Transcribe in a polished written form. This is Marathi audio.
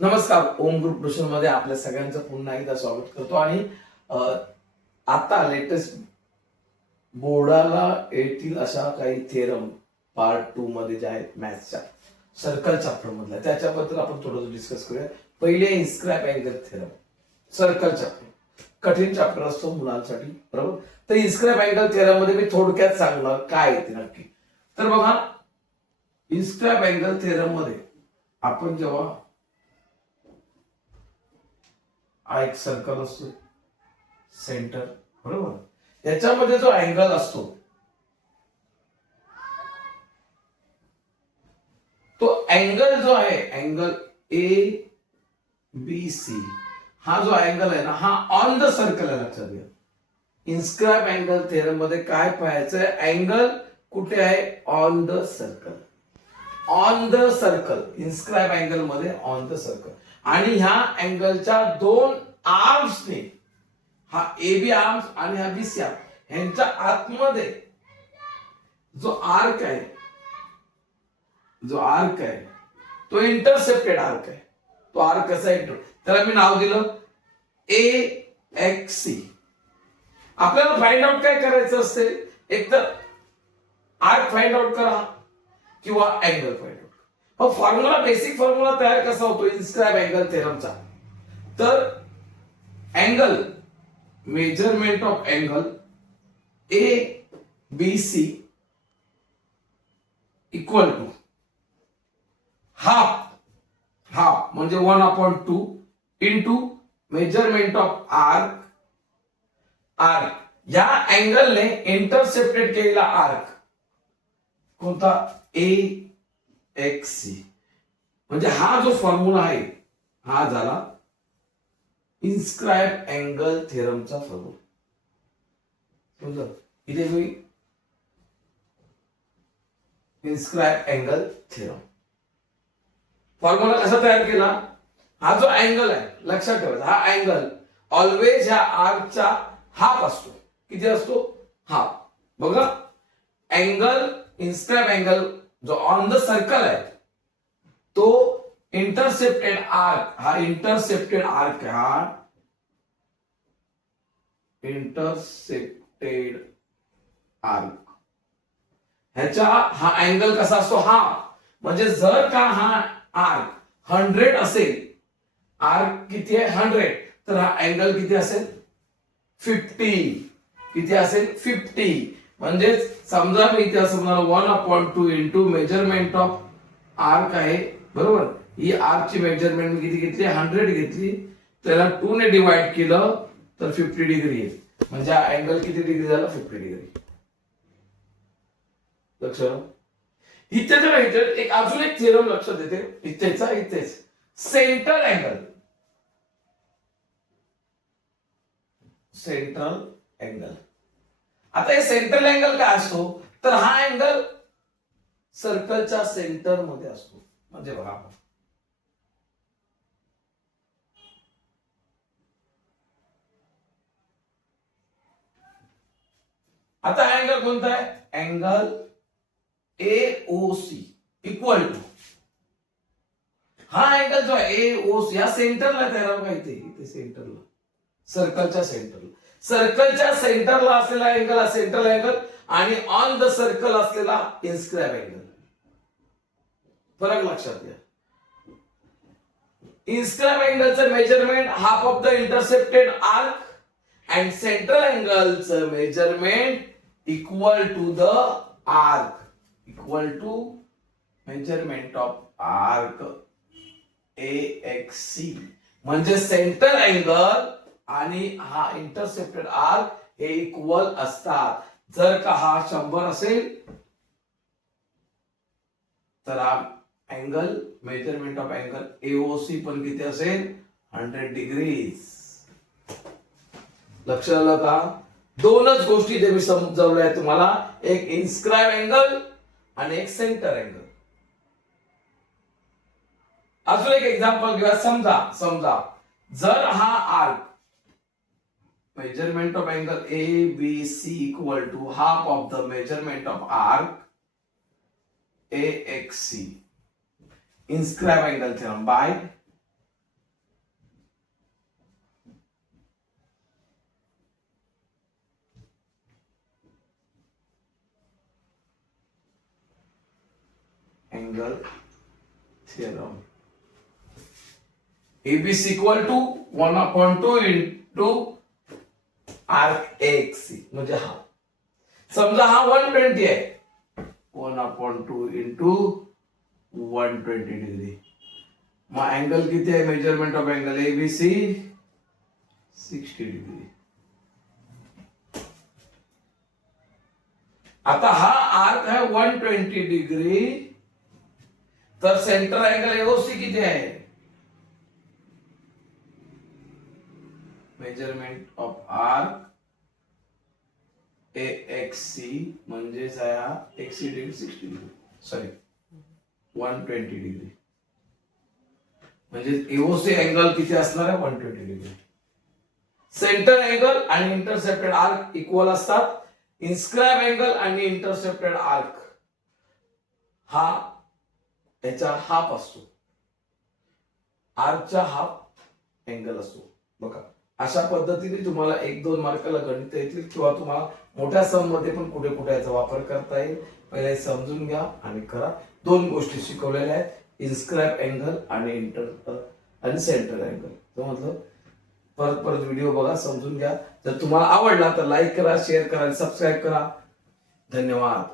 नमस्कार, ओम ग्रुप ट्युशन मध्ये आपल्या सगळ्यांचं पुन्हा एकदा स्वागत करतो. आणि आता लेटेस्ट बोर्डाला येतील अशा काही थेरम पार्ट 2 मध्ये जे आहेत मॅथ्सच्या सर्कल चॅप्टर मधल्या, त्याच्याबद्दल आपण थोडं डिस्कस करूया. पहिले इन्स्क्राइब अँगल थेरम, सर्कल चॅप्टर कठीण चॅप्टर असतो मुलांसाठी, बरोबर. तर इन्स्क्राइब अँगल थेरम मध्ये मी थोडक्यात सांगणार काय येते नक्की. तर बघा, इन्स्क्राइब अँगल थेरम मध्ये आपण जेव्हा हा एक सर्कल असतो सेंटर, बरोबर, याच्यामध्ये जो अँगल असतो तो अँगल जो आहे, अँगल ए बी सी, हा जो अँगल आहे ना, हा ऑन द सर्कल आहे. लक्षात घ्या, इन्स्क्राइब अँगल थेरम मध्ये काय पाहायचंय, अँगल कुठे आहे, on the circle. On the circle, inscribe angle मध्ये ऑन द सर्कल. आणि ह्या अँगलच्या दोन आर्म्सने, हा ए बी आर्म्स आणि हा बी सी आर्म, ह्यांच्या आतमध्ये जो आर्क आहे, तो इंटरसेप्टेड आर्क आहे. तो आर्क कसा आहे, त्याला मी नाव दिलं ए एक्स सी. आपल्याला फाइंड आउट काय करायचं असते, एक तर आर्क फाइंड आउट करा किंवा अँगल फाइंड आउट. मग फॉर्म्युला, बेसिक फॉर्म्युला तयार कसा होतो इन्स्क्राइब अँगल थेरमचा, तर angle, measurement of angle A B C equal to half म्हणजे 1/2 इंटू मेजरमेंट ऑफ आर्क. या अँगलने इंटरसेप्टेड केलेला आर्क कोणता, ए एक्स सी. म्हणजे हा जो फॉर्म्युला आहे हा झाला इन्स्क्राइब अँगल थेरमचा फॉर्म्युला. समजलं, इथे मी इन्स्क्राइब अँगल थेरम फॉर्म्युला कसा तयार केला. हा जो अँगल आहे, लक्षात ठेवायचा, हा अँगल ऑलवेज ह्या आर्कचा हाफ असतो. किती असतो, हाफ. बघा, अँगल, इन्स्क्राइब अँगल जो ऑन द सर्कल आहे तो इंटरसेप्टेड आर्क, हा इंटरसेप्टेड आर्क, हा इंटरसेप्टेड आर्क, ह्याचा हा अँगल कसा असतो, हाफ. म्हणजे जर का हा आर्क 100 असेल, आर्क किती आहे 100, तर हा अँगल किती असेल 50. किती असेल 50. म्हणजे समजा मी इथे असं म्हणाल 1/2 इंटू मेजरमेंट ऑफ आर्क आहे, बरोबर. ही आर्कची मेजरमेंट किती घेतली, 100 घेतली, त्याला 2 ने डिवाइड केलं तर 50 डिग्री येईल. म्हणजे हा अँगल किती डिग्री झाला, 50 डिग्री. लक्षात, इथे एक अजून एक थेरम लक्षात येते, इथेच सेंटर अँगल. सेंट्रल अँगल, आता हे सेंट्रल अँगल काय असतो, तर हा अँगल सर्कलच्या सेंटर मध्ये असतो. म्हणजे बघा, आता अँगल कोणता आहे, अँगल एओसी इक्वल टू, हा अँगल जो आहे एओसी, या सेंटरला तयार होगा, इथे सेंटरला, सर्कलच्या सेंटरला असलेला अँगल हा सेंट्रल अँगल, आणि ऑन द सर्कल असलेला इन्स्क्राइब अँगल. फरक लक्षात घ्या. इन्स्क्राइब अँगलचं measurement half of the intercepted arc and central अँगलचं measurement equal to the arc, equal to measurement of arc A X C. म्हणजे सेंटर अँगल आणि हा इंटरसेप्टेड आर्क हे इक्वल असतात. जर का हा 100 असेल तर हा angle, measurement of angle AOC पण किती असेल, 100 डिग्रीज. लक्षात आलं का. दोनच गोष्टी जे मी समजावल्या आहेत तुम्हाला, एक इन्स्क्राइब अँगल आणि एक सेंटर अँगल. अजून एक एक्झाम्पल घेऊया. समजा जर हा arc, measurement of angle A B C equal to half of the measurement of arc A X C, inscribe angle theorem by angle theorem. AB is equal to 1/2 into arc AXC म्हणजे हा समजा हा 120 आहे 1/2 into 120 डिग्री मग अँगल किती आहे measurement of angle ABC 60 degree. आता हा आर्क आहे 120 डिग्री तर सेंटर अँगल एओसी किती आहे मेजरमेंट ऑफ आर्क AXC म्हणजेच आहे हा XC degree 60 degree sorry 120 degree म्हणजे एओसी अँगल किती असणार आहे 120 डिग्री. सेंटर अँगल आणि इंटरसेप्टेड आर्क इक्वल असतात. इन्स्क्राइब अँगल आणि इंटरसेप्टेड आर्क हा याचा हाफ असतो आर्कचा हाफ अँगल असतो. बघा अशा पद्धतीने तुम्हाला 1-2 मार्काला गणित येतील किंवा तुम्हाला मोठ्या सम मध्ये पण कुठे कुठे याचा वापर करता येईल. पहिले समजून घ्या आणि करा. 2 गोष्टी शिकवलेल्या आहेत इन्स्क्राइब अँगल आणि सेंटर अँगल. समजलं परत व्हिडिओ बघा समजून घ्या. जर तुम्हाला आवडला तर लाईक करा शेअर करा आणि सबस्क्राईब करा. धन्यवाद.